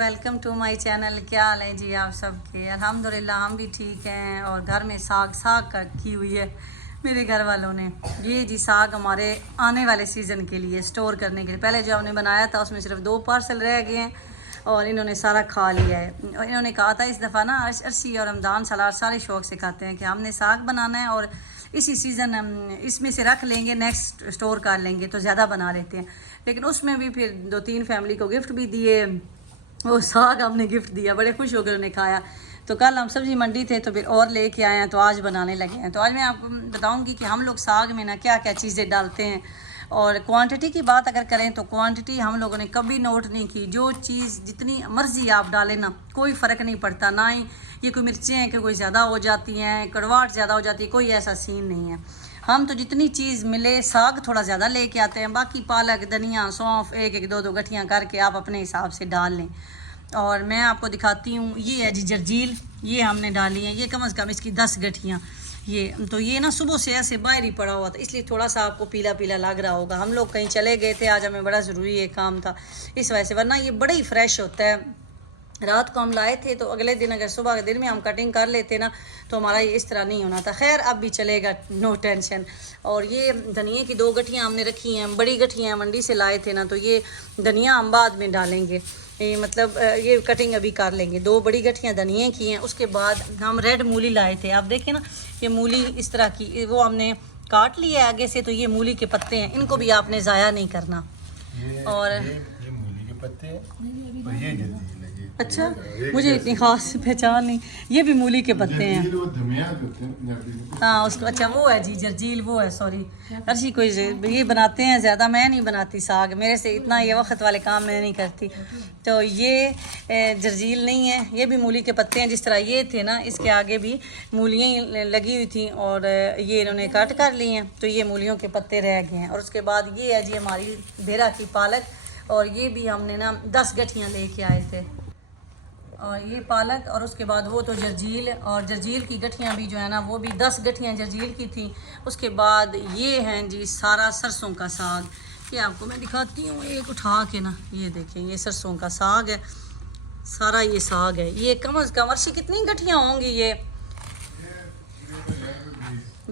Welcome to my channel. क्या हाल है जी आप सबके? अल्हम्दुलिल्लाह हम भी ठीक हैं। और घर में साग साग की हुई है मेरे घर वालों ने। ये जी साग हमारे आने वाले सीज़न के लिए स्टोर करने के लिए। पहले जो हमने बनाया था उसमें सिर्फ 2 पार्सल रह गए हैं और इन्होंने सारा खा लिया है। और इन्होंने कहा था इस दफ़ा ना अरसी और रमदान सलाद सारे शौक़ से खाते हैं कि हमने साग बनाना है और इसी सीज़न इसमें से रख लेंगे, नेक्स्ट स्टोर कर लेंगे तो ज़्यादा बना लेते हैं। लेकिन उसमें भी फिर 2-3 फैमिली को गिफ्ट भी दिए। वो साग हमने गिफ्ट दिया, बड़े खुश होकर उन्हें खाया। तो कल हम सब्ज़ी मंडी थे तो फिर और लेके आए हैं तो आज बनाने लगे हैं। तो आज मैं आपको बताऊंगी कि हम लोग साग में ना क्या क्या चीज़ें डालते हैं। और क्वांटिटी की बात अगर करें तो क्वांटिटी हम लोगों ने कभी नोट नहीं की। जो चीज़ जितनी मर्ज़ी आप डालें ना, कोई फ़र्क नहीं पड़ता। ना ही ये कोई मिर्चें हैं कि कोई ज़्यादा हो जाती हैं, कड़वाहट ज़्यादा हो जाती है, कोई ऐसा सीन नहीं है। हम तो जितनी चीज़ मिले, साग थोड़ा ज़्यादा लेके आते हैं, बाकी पालक, धनिया, सौंफ एक एक दो गठियाँ करके आप अपने हिसाब से डाल लें। और मैं आपको दिखाती हूँ, ये है जी जर्जील, ये हमने डाली है। ये कम से कम इसकी 10 गठियाँ। ये तो ये ना सुबह से ऐसे बाहर ही पड़ा हुआ था, इसलिए थोड़ा सा आपको पीला पीला लग रहा होगा। हम लोग कहीं चले गए थे, आज हमें बड़ा ज़रूरी ये काम था, इस वजह से। वरना ये बड़ा ही फ्रेश होता है। रात को हम लाए थे तो अगले दिन अगर सुबह के दिन में हम कटिंग कर लेते ना तो हमारा ये इस तरह नहीं होना था। खैर अब भी चलेगा, नो टेंशन। और ये धनिया की 2 गठियाँ हमने रखी हैं, बड़ी गठियाँ मंडी से लाए थे ना, तो ये धनिया हम बाद में डालेंगे। ये मतलब ये कटिंग अभी कर लेंगे। 2 बड़ी गठियाँ धनिया की हैं। उसके बाद हम रेड मूली लाए थे, आप देखें ना, ये मूली इस तरह की, वो हमने काट लिया आगे से। तो ये मूली के पत्ते हैं, इनको भी आपने ज़ाया नहीं करना। और ये मूली के पत्ते हैं और ये जर्जील है। अच्छा, मुझे इतनी खास पहचान नहीं। ये भी मूली के पत्ते हैं। हाँ उसको, अच्छा वो है जी जर्जील, वो है, सॉरी। अर्शी कोई ये बनाते हैं ज़्यादा, मैं नहीं बनाती साग, मेरे से इतना ये वक्त वाले काम मैं नहीं करती। तो ये जर्जील नहीं है, ये भी मूली के पत्ते हैं। जिस तरह ये थे ना, इसके आगे भी मूलियाँ लगी हुई थी और ये इन्होंने काट कर ली हैं, तो ये मूलियों के पत्ते रह गए हैं। और उसके बाद ये है जी हमारी देरा की पालक, और ये भी हमने ना 10 गठियाँ लेके आए थे। और ये पालक, और उसके बाद वो तो जर्जील, और जर्जील की गठियाँ भी जो है ना वो भी 10 गठियाँ जर्जील की थी। उसके बाद ये हैं जी सारा सरसों का साग। ये आपको मैं दिखाती हूँ एक उठा के ना, ये देखें, ये सरसों का साग है, सारा ये साग है। ये कम से कम अर्शी कितनी गठियाँ होंगी? ये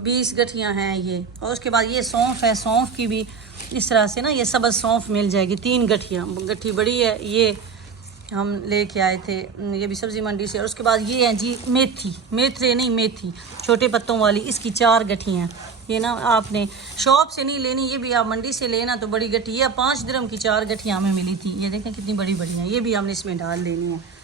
20 गठियाँ हैं ये। और उसके बाद ये सौंफ है, सौंफ की भी इस तरह से ना ये सब्ज़ सौंफ मिल जाएगी, 3 गठियाँ। गठी बड़ी है, ये हम लेके आए थे, ये भी सब्ज़ी मंडी से। और उसके बाद ये है जी मेथी, मेथरे नहीं मेथी, छोटे पत्तों वाली, इसकी 4 गठियाँ। ये ना आपने शॉप से नहीं लेनी, ये भी आप मंडी से लेना तो बड़ी गठी है। 5 दिरहम की 4 गठियाँ हमें मिली थी। ये देखें कितनी बड़ी बड़ी हैं, ये भी हमने इसमें डाल लेनी है।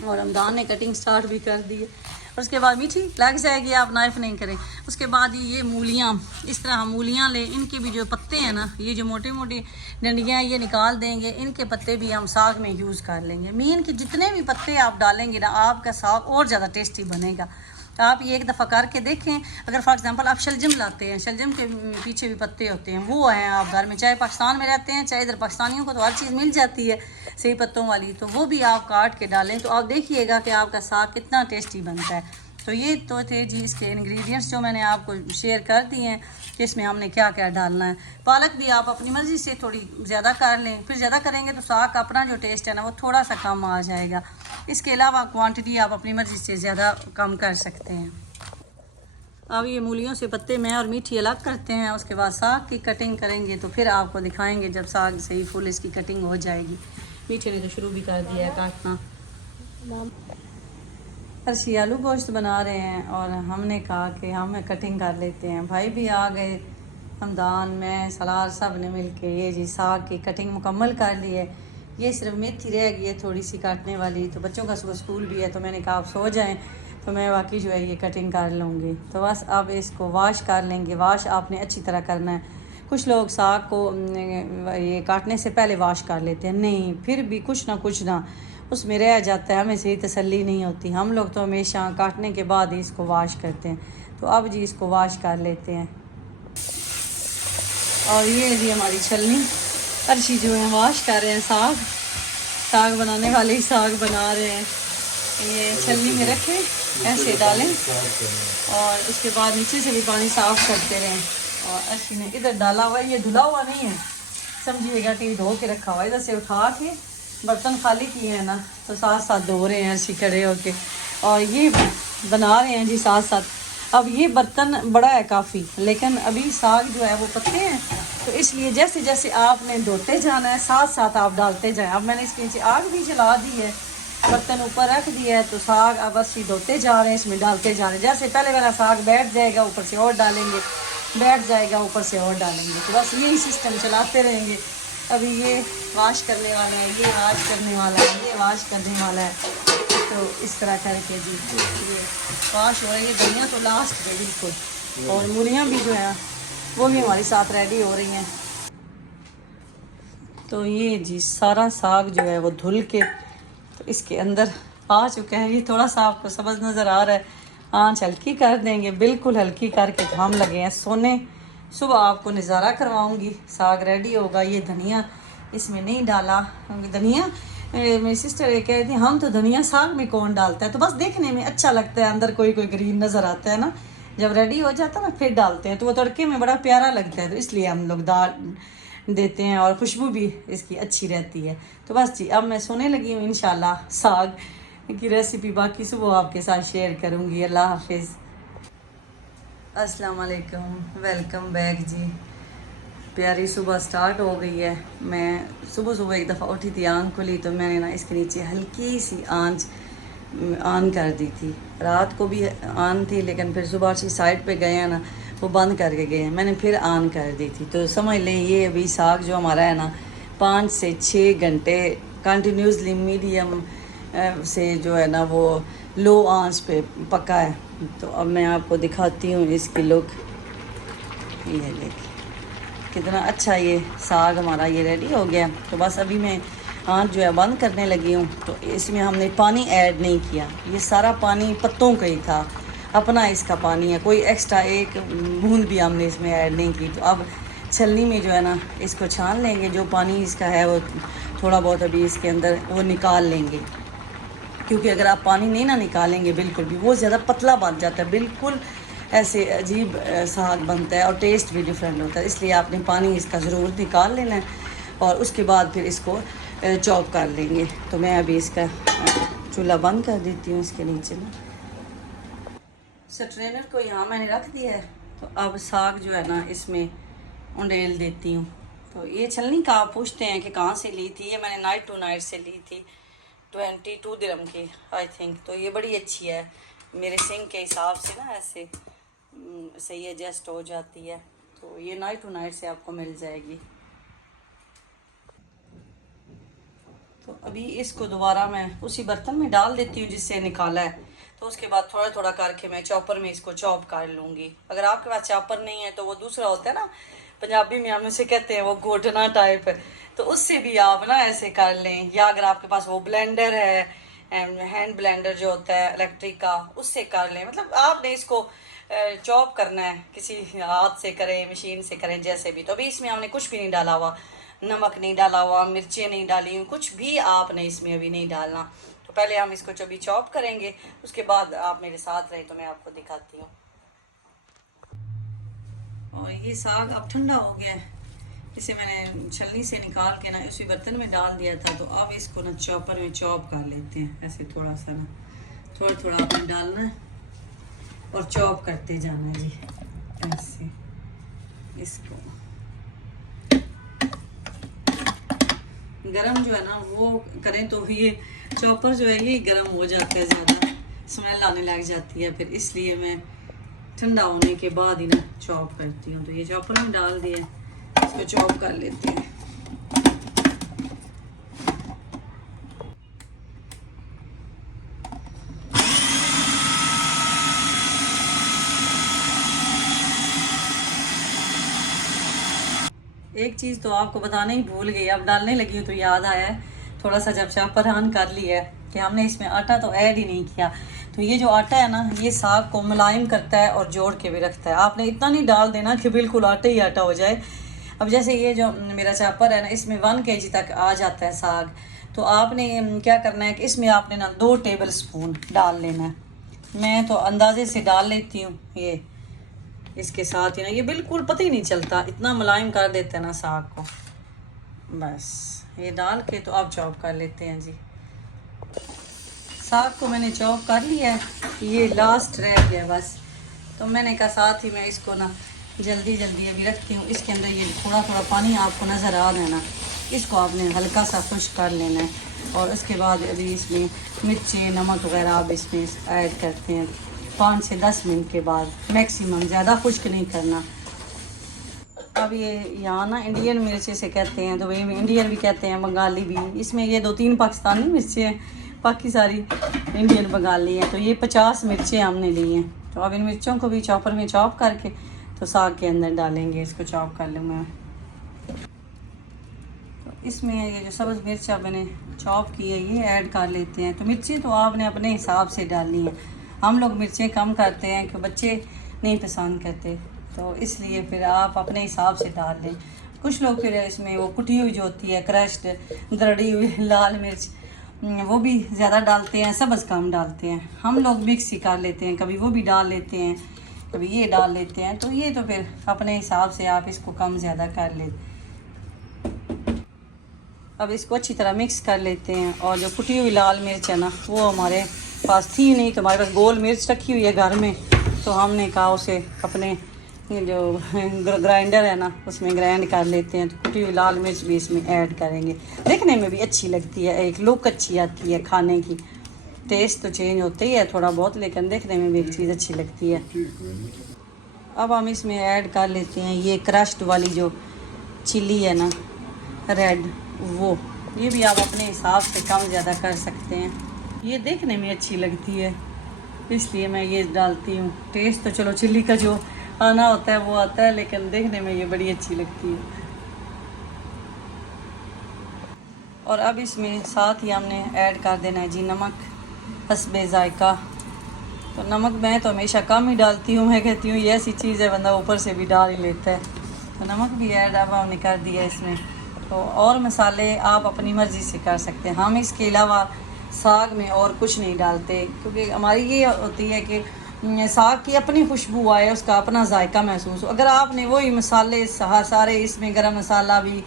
और रमदान ने कटिंग स्टार्ट भी कर दी है। और उसके बाद मीठी लग जाएगी, आप नाइफ नहीं करें। उसके बाद ये मूलियाँ, इस तरह हम मूलियाँ लें, इनके भी जो पत्ते हैं ना, ये जो मोटी मोटी डंडियाँ, ये निकाल देंगे। इनके पत्ते भी हम साग में यूज़ कर लेंगे। मीन के जितने भी पत्ते आप डालेंगे ना, आपका साग और ज़्यादा टेस्टी बनेगा। तो आप ये एक दफ़ा करके देखें। अगर फॉर एग्जांपल आप शलजम लाते हैं, शलजम के पीछे भी पत्ते होते हैं, वो हैं आप घर में, चाहे पाकिस्तान में रहते हैं चाहे इधर, पाकिस्तानियों को तो हर चीज़ मिल जाती है सही पत्तों वाली, तो वो भी आप काट के डालें तो आप देखिएगा कि आपका साग कितना टेस्टी बनता है। तो ये तो थे जी इसके इंग्रेडिएंट्स जो मैंने आपको शेयर कर दिए हैं कि इसमें हमने क्या क्या डालना है। पालक भी आप अपनी मर्ज़ी से थोड़ी ज़्यादा कर लें, फिर ज़्यादा करेंगे तो साग का अपना जो टेस्ट है ना वो थोड़ा सा कम आ जाएगा। इसके अलावा क्वांटिटी आप अपनी मर्ज़ी से ज़्यादा कम कर सकते हैं। अब ये मूलियों से पत्ते मैं और मीठी अलग करते हैं। उसके बाद साग की कटिंग करेंगे तो फिर आपको दिखाएंगे जब साग सही फुल इसकी कटिंग हो जाएगी। मीठे ने तो शुरू भी कर दिया है काटना। अर्शी आलू गोश्त बना रहे हैं और हमने कहा कि हम कटिंग कर लेते हैं। भाई भी आ गए, हमदान, मैं, सलार, सब ने मिल के ये जी साग की कटिंग मुकम्मल कर ली है। ये सिर्फ मेथी रह गई है थोड़ी सी काटने वाली। तो बच्चों का सुबह स्कूल भी है तो मैंने कहा आप सो जाएं तो मैं बाकी जो है ये कटिंग कर लूँगी। तो बस अब इसको वॉश कर लेंगे। वॉश आपने अच्छी तरह करना है। कुछ लोग साग को ये काटने से पहले वॉश कर लेते हैं, नहीं, फिर भी कुछ ना उसमें रह जाता है, हमें सही तसल्ली नहीं होती। हम लोग तो हमेशा काटने के बाद ही इसको वॉश करते हैं। तो अब जी इसको वॉश कर लेते हैं। और ये जी हमारी छलनी, अर्शी जो है वॉश कर रहे हैं साग बनाने वाले ही साग बना रहे हैं। ये छलनी में रखें, ऐसे डालें और उसके बाद नीचे से भी पानी साफ़ करते रहें। और अर्शी ने इधर डाला हुआ है, ये धुला हुआ नहीं है, समझिएगा कि धो के रखा हुआ है। इधर से उठा के बर्तन खाली किए हैं ना तो साथ साथ धो रहे हैं ऐसे खड़े होके, और ये बना रहे हैं जी साथ साथ। अब ये बर्तन बड़ा है काफ़ी, लेकिन अभी साग जो है वो पत्ते हैं, तो इसलिए जैसे जैसे आपने धोते जाना है साथ साथ आप डालते जाएं। अब मैंने इसके नीचे आग भी जला दी है, बर्तन ऊपर रख दिया है, तो साग अब बस ही धोते जा रहे हैं, इसमें डालते जा रहे हैं। जैसे पहले वाला साग बैठ जाएगा ऊपर से और डालेंगे, बैठ जाएगा ऊपर से और डालेंगे, तो बस यही सिस्टम चलाते रहेंगे। अभी ये वाश करने वाला है, ये वाश करने वाला है, ये वाश करने वाला है, तो इस तरह करके जी ये वाश हो रही है। धनिया तो लास्ट पे बिल्कुल, और मूलियाँ भी जो है वो भी हमारी साथ रेडी हो रही हैं। तो ये जी सारा साग जो है वो धुल के तो इसके अंदर आ चुका है। ये थोड़ा सा आपको समझ नज़र आ रहा है, आँच हल्की कर देंगे, बिल्कुल हल्की करके हम लगे हैं सोने। सुबह आपको नज़ारा करवाऊंगी, साग रेडी होगा। ये धनिया इसमें नहीं डाला, धनिया मेरी सिस्टर ये कह रही थी हम तो धनिया साग में कौन डालता है, तो बस देखने में अच्छा लगता है, अंदर कोई कोई ग्रीन नज़र आता है ना, जब रेडी हो जाता है ना फिर डालते हैं, तो वो तड़के में बड़ा प्यारा लगता है, तो इसलिए हम लोग डाल देते हैं, और खुशबू भी इसकी अच्छी रहती है। तो बस जी अब मैं सोने लगी हूँ, इंशाल्लाह साग की रेसिपी बाकी सुबह आपके साथ शेयर करूँगी। अल्लाह हाफिज़। अस्सलाम वालेकुम, वेलकम बैक जी। प्यारी सुबह स्टार्ट हो गई है। मैं सुबह सुबह एक दफ़ा उठी थी, आँख खुली तो मैंने ना इसके नीचे हल्की सी आंच ऑन कर दी थी। रात को भी ऑन थी, लेकिन फिर सुबह से साइड पे गए हैं ना, वो बंद करके गए हैं, मैंने फिर ऑन कर दी थी। तो समझ लें ये अभी साग जो हमारा है ना 5 से 6 घंटे कंटिन्यूसली मीडियम से जो है ना वो लो आंच पे पका है। तो अब मैं आपको दिखाती हूँ इसकी लुक। ये देखिए कितना अच्छा ये साग हमारा ये रेडी हो गया। तो बस अभी मैं आँच जो है बंद करने लगी हूँ। तो इसमें हमने पानी ऐड नहीं किया, ये सारा पानी पत्तों का ही था, अपना इसका पानी है, कोई एक्स्ट्रा एक बूंद भी हमने इसमें ऐड नहीं की। तो अब छलनी में जो है ना इसको छान लेंगे, जो पानी इसका है वो थोड़ा बहुत अभी इसके अंदर वो निकाल लेंगे, क्योंकि अगर आप पानी नहीं ना निकालेंगे बिल्कुल भी वो ज़्यादा पतला बन जाता है, बिल्कुल ऐसे अजीब साग बनता है और टेस्ट भी डिफरेंट होता है। इसलिए आपने पानी इसका ज़रूर निकाल लेना है, और उसके बाद फिर इसको चॉप कर लेंगे। तो मैं अभी इसका चूल्हा बंद कर देती हूँ इसके नीचे ना। स्ट्रेनर को यहाँ मैंने रख दिया है, तो अब साग जो है ना इसमें उंडेल देती हूँ। तो ये छलनी का आप पूछते हैं कि कहाँ से ली थी, ये मैंने नाइट टू नाइट से ली थी, 22 दिरहम की आई थिंक। तो ये बड़ी अच्छी है, मेरे सिंक के हिसाब से ना ऐसे सही एडजस्ट हो जाती है। तो ये नाइट टू नाइट से आपको मिल जाएगी। तो अभी इसको दोबारा मैं उसी बर्तन में डाल देती हूँ जिससे निकाला है। तो उसके बाद थोड़ा थोड़ा करके मैं चॉपर में इसको चॉप कर लूँगी। अगर आपके पास चॉपर नहीं है तो वो दूसरा होता है ना, पंजाबी में हम उसे कहते हैं वो घोटना टाइप है, तो उससे भी आप ना ऐसे कर लें। या अगर आपके पास वो ब्लेंडर है, हैंड ब्लेंडर जो होता है इलेक्ट्रिक का, उससे कर लें। मतलब आपने इसको चॉप करना है, किसी हाथ से करें मशीन से करें जैसे भी। तो अभी इसमें हमने कुछ भी नहीं डाला हुआ, नमक नहीं डाला हुआ, मिर्चें नहीं डाली, कुछ भी आपने इसमें अभी नहीं डालना। तो पहले हम इसको जब भी चॉप करेंगे उसके बाद आप मेरे साथ रहे तो मैं आपको दिखाती हूँ। और ये साग अब ठंडा हो गया है, इसे मैंने छलनी से निकाल के ना उसी बर्तन में डाल दिया था। तो अब इसको ना चॉपर में चॉप कर लेते हैं, ऐसे थोड़ा सा ना थोड़ा थोड़ा आपने डालना है और चॉप करते जाना है जी ऐसे। इसको गरम जो है ना वो करें तो ये चॉपर जो है ये गरम हो जाता है, ज़्यादा स्मेल आने लग जाती है, फिर इसलिए मैं ठंडा होने के बाद ही ना चॉप करती हूँ। तो ये चॉपर में डाल दिया, इसको चॉप कर लेते हैं। एक चीज़ तो आपको बताने ही भूल गई, अब डालने लगी हूँ तो याद आया है, थोड़ा सा जब चॉपर ऑन कर लिया है कि हमने इसमें आटा तो ऐड ही नहीं किया। तो ये जो आटा है ना ये साग को मुलायम करता है और जोड़ के भी रखता है। आपने इतना नहीं डाल देना कि बिल्कुल आटा ही आटा हो जाए। अब जैसे ये जो मेरा चॉपर है ना इसमें 1 kg तक आ जाता है साग, तो आपने क्या करना है कि इसमें आपने ना 2 टेबल स्पून डाल लेना है। मैं तो अंदाजे से डाल लेती हूँ ये इसके साथ ही ना, ये बिल्कुल पता ही नहीं चलता, इतना मुलायम कर देते हैं ना साग को। बस ये डाल के तो अब चॉप कर लेते हैं जी। साग को मैंने चॉप कर लिया है, ये लास्ट रह गया बस। तो मैंने कहा साथ ही मैं इसको ना जल्दी जल्दी अभी रखती हूँ। इसके अंदर ये थोड़ा थोड़ा पानी आपको नज़र आ रहा है ना, इसको आपने हल्का सा खुश्क कर लेना है। और उसके बाद अभी इसमें मिर्ची नमक वगैरह आप इसमें ऐड करते हैं 5 से 10 मिनट के बाद मैक्सिमम, ज़्यादा खुश्क नहीं करना। अब ये यहाँ ना इंडियन मिर्ची से कहते हैं, दुबई में इंडियन भी कहते हैं, बंगाली भी। इसमें ये 2-3 पाकिस्तानी मिर्ची हैं, बाकी सारी इंडियन बंगाली हैं। तो ये 50 मिर्चें हमने ली हैं। तो अब इन मिर्चों को भी चॉपर में चॉप करके तो साग के अंदर डालेंगे। इसको चॉप कर लूँ मैं। तो इसमें ये जो सब्ज़ मिर्च मैंने चॉप की है ये ऐड कर लेते हैं। तो मिर्ची तो आपने अपने हिसाब से डालनी है। हम लोग मिर्चें कम करते हैं कि बच्चे नहीं पसंद करते, तो इसलिए फिर आप अपने हिसाब से डाल लें। कुछ लोग फिर इसमें वो कुटी हुई जो होती है क्रश्ड दरड़ी हुई लाल मिर्च वो भी ज़्यादा डालते हैं, सब्ज़ कम डालते हैं। हम लोग मिक्स ही कर लेते हैं, कभी वो भी डाल लेते हैं, कभी ये डाल लेते हैं। तो ये तो फिर अपने हिसाब से आप इसको कम ज़्यादा कर लें। अब इसको अच्छी तरह मिक्स कर लेते हैं। और जो कुटी हुई लाल मिर्च है ना वो हमारे पास थी नहीं, तो हमारे पास गोल मिर्च रखी हुई है घर में, तो हमने कहा उसे अपने जो ग्राइंडर है ना उसमें ग्राइंड कर लेते हैं। तो कुटी हुई लाल मिर्च भी इसमें ऐड करेंगे। देखने में भी अच्छी लगती है, एक लुक अच्छी आती है खाने की। टेस्ट तो चेंज होता ही है थोड़ा बहुत, लेकिन देखने में भी एक चीज़ अच्छी लगती है। अब हम इसमें ऐड कर लेते हैं ये क्रश्ड वाली जो चिली है ना रेड, वो ये भी आप अपने हिसाब से कम ज़्यादा कर सकते हैं। ये देखने में अच्छी लगती है इसलिए मैं ये डालती हूँ। टेस्ट तो चलो चिल्ली का जो आना होता है वो आता है, लेकिन देखने में ये बड़ी अच्छी लगती है। और अब इसमें साथ ही हमने ऐड कर देना है जी नमक हस्बे ज़ायका। तो नमक मैं तो हमेशा कम ही डालती हूँ, मैं कहती हूँ ये ऐसी चीज़ है बंदा ऊपर से भी डाल ही लेता है। तो नमक भी ऐड अब हमने कर दिया इसमें। तो और मसाले आप अपनी मर्ज़ी से कर सकते हैं। हम इसके अलावा साग में और कुछ नहीं डालते, क्योंकि हमारी ये होती है कि साग की अपनी खुशबू आए, उसका अपना जायका महसूस हो। अगर आपने वही मसाले सारे इसमें गरम मसाला भी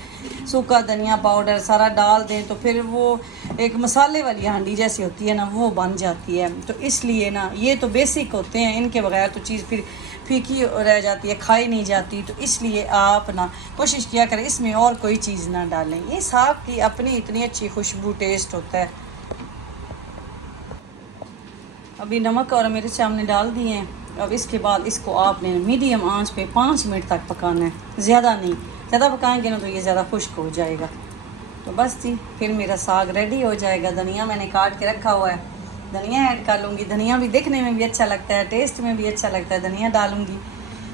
सूखा धनिया पाउडर सारा डाल दें तो फिर वो एक मसाले वाली हांडी जैसी होती है ना वो बन जाती है। तो इसलिए ना ये तो बेसिक होते हैं, इनके बगैर तो चीज़ फिर फीकी रह जाती है, खाई नहीं जाती। तो इसलिए आप ना कोशिश किया करें इसमें और कोई चीज़ ना डालें। ये साग की अपनी इतनी अच्छी खुशबू टेस्ट होता है। अभी नमक और मिर्च हमने डाल दिए हैं। अब इसके बाद इसको आपने मीडियम आंच पे 5 मिनट तक पकाना है, ज़्यादा नहीं। ज़्यादा पकाएंगे ना तो ये ज़्यादा खुश्क हो जाएगा। तो बस जी फिर मेरा साग रेडी हो जाएगा। धनिया मैंने काट के रखा हुआ है, धनिया ऐड कर लूँगी। धनिया भी देखने में भी अच्छा लगता है, टेस्ट में भी अच्छा लगता है, धनिया डालूँगी।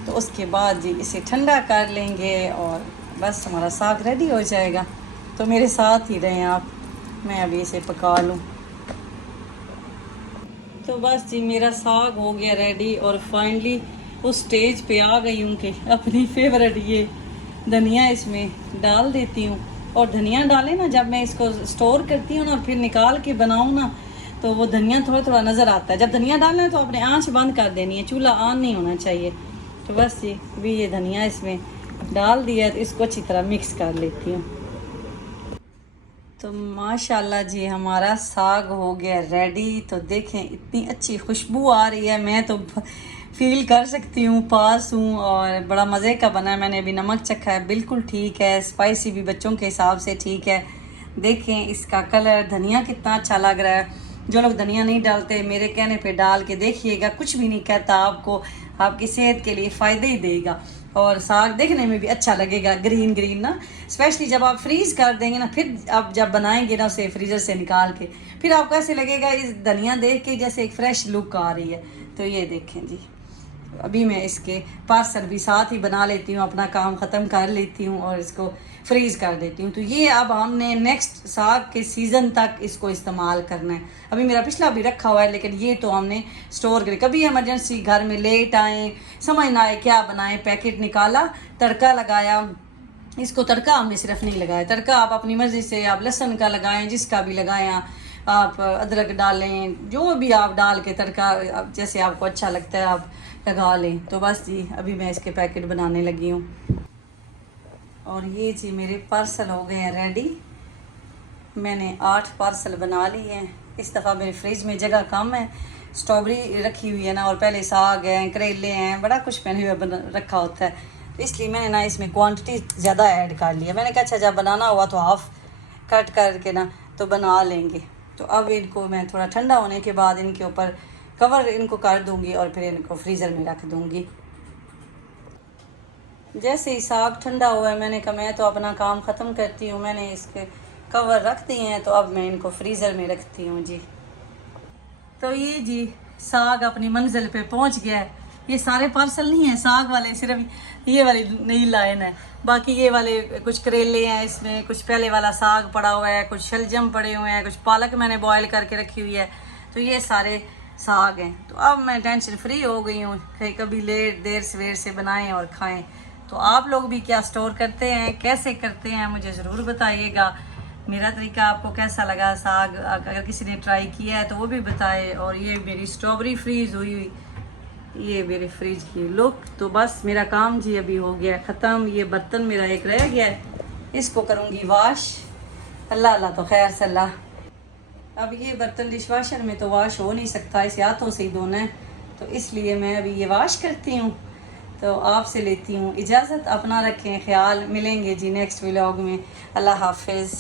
तो उसके बाद जी इसे ठंडा कर लेंगे और बस हमारा साग रेडी हो जाएगा। तो मेरे साथ ही रहें आप, मैं अभी इसे पका लूँ। तो बस जी मेरा साग हो गया रेडी और फाइनली उस स्टेज पे आ गई हूँ कि अपनी फेवरेट ये धनिया इसमें डाल देती हूँ। और धनिया डालें ना जब मैं इसको स्टोर करती हूँ ना फिर निकाल के बनाऊँ ना तो वो धनिया थोड़ा थोड़ा नज़र आता है। जब धनिया डालना है तो अपने आँच बंद कर देनी है, चूल्हा ऑन नहीं होना चाहिए। तो बस जी अभी ये धनिया इसमें डाल दिया तो इसको अच्छी तरह मिक्स कर लेती हूँ। तो माशाल्लाह जी हमारा साग हो गया रेडी। तो देखें इतनी अच्छी खुशबू आ रही है, मैं तो फील कर सकती हूँ, पास हूँ। और बड़ा मज़े का बना है। मैंने अभी नमक चखा है, बिल्कुल ठीक है। स्पाइसी भी बच्चों के हिसाब से ठीक है। देखें इसका कलर, धनिया कितना अच्छा लग रहा है। जो लोग धनिया नहीं डालते मेरे कहने पे डाल के देखिएगा, कुछ भी नहीं कहता आपको, आपकी सेहत के लिए फ़ायदे ही देगा। और साग देखने में भी अच्छा लगेगा, ग्रीन ग्रीन ना। स्पेशली जब आप फ्रीज़ कर देंगे ना, फिर आप जब बनाएंगे ना उसे फ्रीज़र से निकाल के, फिर आपको ऐसे लगेगा इस धनिया देख के जैसे एक फ़्रेश लुक आ रही है। तो ये देखें जी अभी मैं इसके पार्सल भी साथ ही बना लेती हूँ, अपना काम ख़त्म कर लेती हूँ और इसको फ्रीज़ कर देती हूँ। तो ये अब हमने नेक्स्ट साग के सीज़न तक इसको इस्तेमाल करना है। अभी मेरा पिछला भी रखा हुआ है, लेकिन ये तो हमने स्टोर कर, कभी इमरजेंसी घर में लेट आए, समझ ना आए क्या बनाएं, पैकेट निकाला, तड़का लगाया। इसको तड़का हमने सिर्फ नहीं लगाया, तड़का आप अपनी मर्ज़ी से आप लहसुन का लगाएं, जिसका भी लगाएं, आप अदरक डालें, जो भी आप डाल के तड़का जैसे आपको अच्छा लगता है आप लगा लें। तो बस जी अभी मैं इसके पैकेट बनाने लगी हूँ। और ये जी मेरे पार्सल हो गए हैं रेडी। मैंने 8 पार्सल बना लिए हैं। इस दफ़ा मेरे फ्रिज में जगह कम है, स्ट्रॉबेरी रखी हुई है ना, और पहले साग हैं, करेले हैं, बड़ा कुछ पहले हुआ रखा होता है, तो इसलिए मैंने ना इसमें क्वांटिटी ज़्यादा ऐड कर लिया। मैंने कहा अच्छा जब बनाना हुआ तो हाफ़ कट करके ना तो बना लेंगे। तो अब इनको मैं थोड़ा ठंडा होने के बाद इनके ऊपर कवर इनको कर दूँगी और फिर इनको फ्रीज़र में रख दूँगी। जैसे ही साग ठंडा हुआ है मैंने कहा मैं तो अपना काम ख़त्म करती हूँ, मैंने इसके कवर रख दिए हैं, तो अब मैं इनको फ्रीज़र में रखती हूँ जी। तो ये जी साग अपनी मंजिल पे पहुँच गया है। ये सारे पार्सल नहीं है साग वाले, सिर्फ ये वाली नई लाइन है, बाकी ये वाले कुछ करेले हैं इसमें, कुछ पहले वाला साग पड़ा हुआ है, कुछ शलजम पड़े हुए हैं, कुछ पालक मैंने बॉयल करके रखी हुई है, तो ये सारे साग हैं। तो अब मैं टेंशन फ्री हो गई हूँ कि कभी लेट देर सवेर से बनाएं और खाएं। तो आप लोग भी क्या स्टोर करते हैं, कैसे करते हैं, मुझे ज़रूर बताइएगा। मेरा तरीका आपको कैसा लगा, साग अगर किसी ने ट्राई किया है तो वो भी बताए। और ये मेरी स्ट्रॉबेरी फ्रीज़ हुई, ये मेरे फ्रिज की लुक। तो बस मेरा काम जी अभी हो गया ख़त्म। ये बर्तन मेरा एक रह गया है, इसको करूँगी वाश। अल्लाह अल्लाह तो खैर सल्ला। अब ये बर्तन डिश वाशर में तो वाश हो नहीं सकता, इसे हाथों से ही धोना है, तो इसलिए मैं अभी ये वाश करती हूँ। तो आपसे लेती हूँ इजाज़त, अपना रखें ख्याल, मिलेंगे जी नेक्स्ट व्लॉग में। अल्लाह हाफिज़।